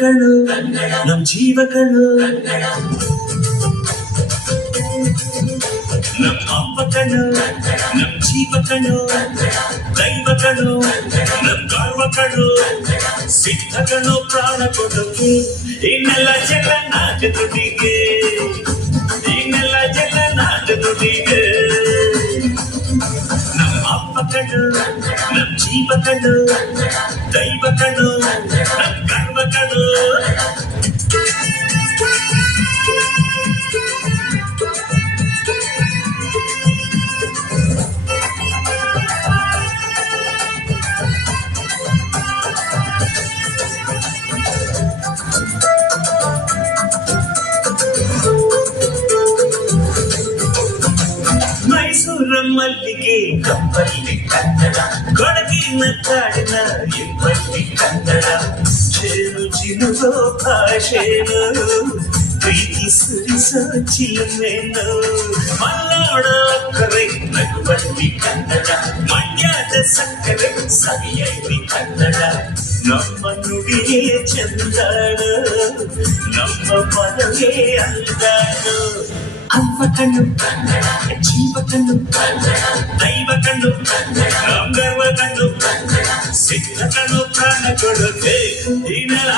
ಕಣ್ಣು ನಮ್ ಜೀವ ಕಣ್ಣು ನಮ್ ಅಪ್ಪ ಕಣ್ಣು ನಮ್ ಜೀವ ಕಣ್ಣು ದೈವ ಕಣ್ಣು ನಮ್ ಗರ್ವ ಕಣ್ಣು ಸಿದ್ಧ ಕಣ್ಣು ಪ್ರಾಣ ಕೊಡೋಕೆ ಇನ್ನೆಲ್ಲ ಜಗನ್ನಾಥ ದುಡಿಗೆ ಇನ್ನೆಲ್ಲ ಜಗನ್ನಾಥ ದುಡಿಗೆ ನಮ್ ಅಪ್ಪ ಕಣ್ಣು ನಮ್ ಜೀವ ಕಣ್ಣು ದೈವ ಕಣ್ಣು ನಮ್ ಗರ್ವ ಕಣ್ಣು ಮೈಸೂರ ಮಲ್ಲಿಗೆ ಕಂಬಲ್ಲಿ ಕನ್ನಡ ಕೊಡಗಿನ ಕಾಡಿನ ಇಬ್ಬಲ್ಲಿ ಕನ್ನಡ ಚೇರು ಚಿನುಗೋ ಭಾಷೆನು ಪ್ರೀತಿ ಸುರಿಸೋ ಚಿಲುಮೆನು ಮಲ್ನಾಡ ಕರೆ ನಗುವಲ್ಲಿ ಕನ್ನಡ ಮಂಡ್ಯದ ಸಕ್ಕರೆ ಸವಿಯಲ್ಲಿ ಕನ್ನಡ ನಮ್ಮ ನುಡಿಯೇ ಚಂದಾಡ ನಮ್ಮ ಮನವೇ ಅಂದಾಡು ಅಪ್ಪ ಕಣ್ಣು ಜೀವ ಕಣ್ಣು ದೈವ ಕಣ್ಣು ನಮ್ ಗರ್ವ ಕಣ್ಣು ಸಿದ್ಧ ಕಣ್ಣು ಪ್ರಾಣ ಕೊಡುತ್ತೆ ಈ ನೆಲ